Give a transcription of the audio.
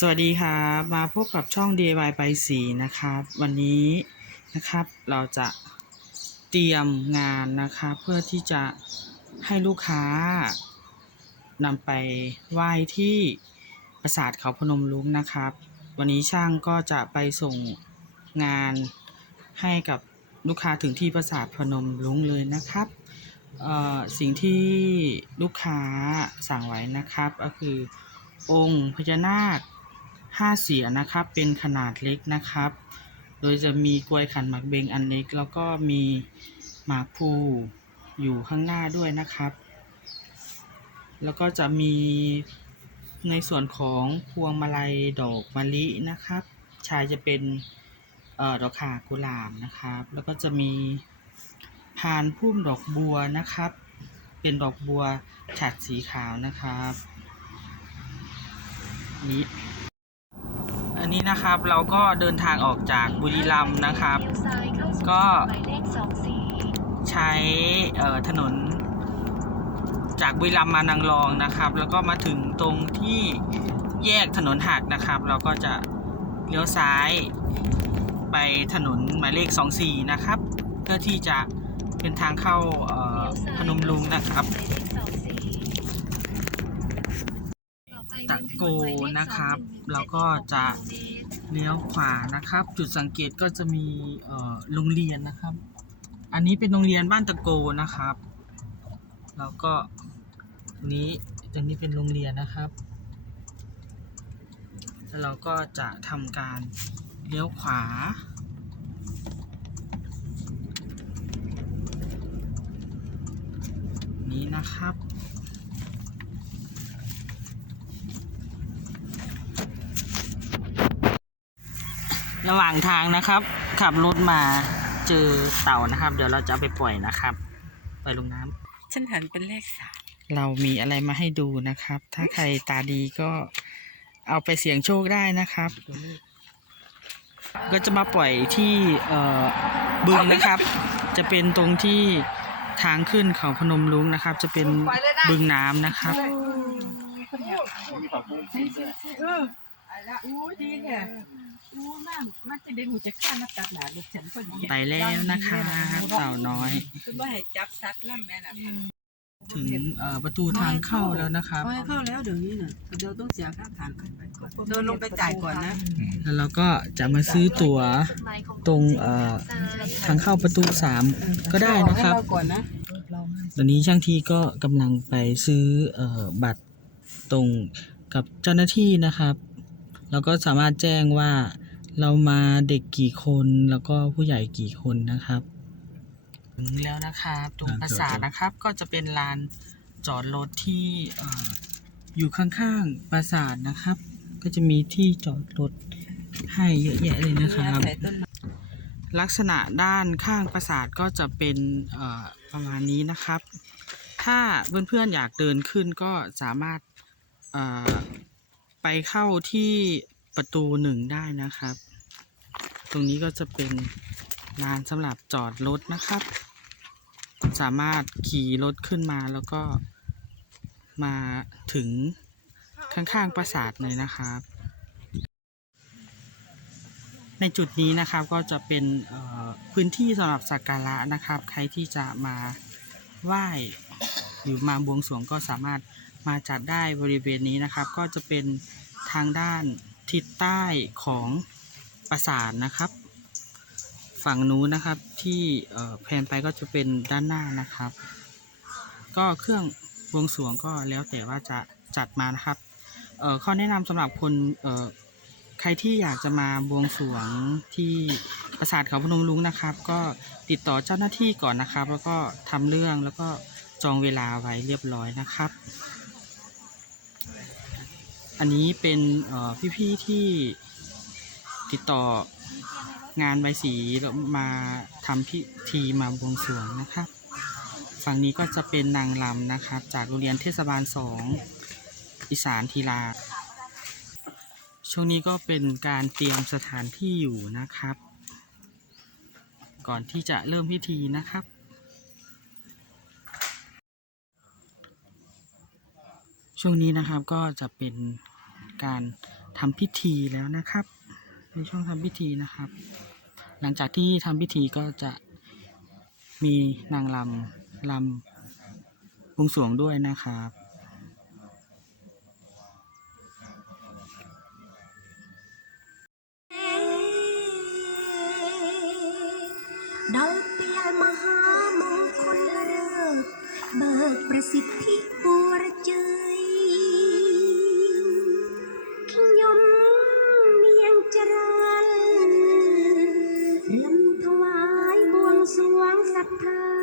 สวัสดีครับมาพบกับช่อง DIY ไปสีนะครับ วันนี้นะครับเราจะเตรียมงานนะครับเพื่อที่จะให้ลูกค้านำไปไหว้ที่ปราสาทเขาพนมรุ้งนะครับ วันนี้ช่างก็จะไปส่งงานให้กับลูกค้าถึงที่ปราสาทพนมรุ้งเลยนะครับสิ่งที่ลูกค้าสั่งไว้นะครับ ก็คือองค์พญานาค ห้าเสียนะครับ เป็นขนาดเล็กนะครับ โดยจะมีกลวยขันหมากเบงอันเล็ก แล้วก็มีหมากภูอยู่ข้างหน้าด้วยนะครับ แล้วก็จะมีในส่วนของพวงมาลัยดอกมะลินะครับ ชายจะเป็นออดอกขากุหลาบนะครับ แล้วก็จะมีพานพุ่มดอกบัวนะครับ เป็นดอกบัวฉาดสีขาวนะครับนี้ อันนี้นะครับเราก็เดินทางออกจากบุรีรัมย์นะครับ ก็ใช้ถนน จากบุรีรัมย์มานางรองนะครับ แล้วก็มาถึงตรงที่แยกถนนหักนะครับ เราก็จะเลี้ยวซ้ายไปถนนหมายเลข 24 นะครับ เพื่อที่จะเป็นทางเข้าพนมรุ้งนะครับ ตะโกนะครับ แล้วก็จะเลี้ยวขวานะครับ จุดสังเกตก็จะมีโรงเรียนนะครับ อันนี้เป็นโรงเรียนบ้านตะโกนะครับ แล้วก็นี้ตรงนี้เป็นโรงเรียนนะครับ แล้วเราก็จะทำการเลี้ยวขวานี้นะครับ ระหว่างทางนะครับ ขับรถมาเจอเต่านะครับ เดี๋ยวเราจะเอาไปปล่อยนะครับปล่อยลงน้ำฉันหันเป็นเลขสามเรามีอะไรมาให้ดูนะครับ ถ้าใครตาดีก็เอาไปเสี่ยงโชคได้นะครับ ก็จะมาปล่อยที่เอ่อบึงนะครับ จะเป็นตรงที่ทางขึ้นเขาพนมรุ้งนะครับ จะเป็นบึงน้ำนะครับ อู้ดีเนี่ยอู้นั่นมันจะได้หูจะฆ่านักตัดหนาลูกฉันคนนี้ไปแล้วนะคะเต่าน้อย คือว่าให้จับซัดนั่นแม่น่ะถึงเอ่อประตูทางเข้าแล้วนะครับไม่เข้าแล้วเดี๋ยวนี้น่ะเดี๋ยวต้องเสียค่าผ่านขึ้นไปก่อนเดินลงไปจ่ายก่อนนะ แล้วเราก็จะมาซื้อตั๋วตรงเอ่อทางเข้าประตูสามก็ได้นะครับให้เราก่อนนะตอนนี้ช่างทีก็กำลังไปซื้อเอ่อบัตรตรงกับเจ้าหน้าที่นะครับ แล้วก็สามารถแจ้งว่าเรามาเด็กกี่คนแล้วก็ผู้ใหญ่กี่คนนะครับ ถึงแล้วนะครับตรงปราสาทนะครับก็จะเป็นลานจอดรถที่เอ่ออยู่ข้างๆปราสาทนะครับ ก็จะมีที่จอดรถให้เยอะแยะเลยนะครับใส่ต้นไม้ลักษณะด้านข้างปราสาทก็จะเป็นเอ่อประมาณนี้นะครับ ถ้าเพื่อนๆอยากเดินขึ้นก็สามารถเอ่อ ไปเข้าที่ประตูหนึ่งได้นะครับ ตรงนี้ก็จะเป็นลานสำหรับจอดรถนะครับ สามารถขี่รถขึ้นมาแล้วก็มาถึงข้างๆปราสาทเลยนะครับ ในจุดนี้นะครับก็จะเป็นพื้นที่สำหรับสักการะนะครับ ใครที่จะมาไหว้หรือมาบวงสรวงก็สามารถ มาจัดได้บริเวณนี้นะครับ ก็จะเป็นทางด้านทิศใต้ของปราสาทนะครับ ฝั่งนู้นนะครับที่เอ่อแผนไปก็จะเป็นด้านหน้านะครับ ก็เครื่องบวงสรวงก็แล้วแต่ว่าจะจัดมานะครับข้อแนะนำสำหรับคนใครที่อยากจะมาบวงสรวงที่ปราสาทเขาพนมรุ้งนะครับ ก็ติดต่อเจ้าหน้าที่ก่อนนะครับ แล้วก็ทำเรื่องแล้วก็จองเวลาไว้เรียบร้อยนะครับ อันนี้เป็นพี่ๆที่ติดต่องานใบสีแล้วมาทำพิธีมาบวงสรวงนะครับ ฝั่งนี้ก็จะเป็นนางรำนะครับ จากโรงเรียนเทศบาลสองอีสานทีลา ช่วงนี้ก็เป็นการเตรียมสถานที่อยู่นะครับ ก่อนที่จะเริ่มพิธีนะครับ ช่วงนี้นะครับก็จะเป็นการทำพิธีแล้วนะครับ ในช่วงทำพิธีนะครับ หลังจากที่ทำพิธีก็จะมีนางลำลำบวงสรวงด้วยนะครับดอยเปียมหามงคลเลิกษ์เบิกประสิทธิ ว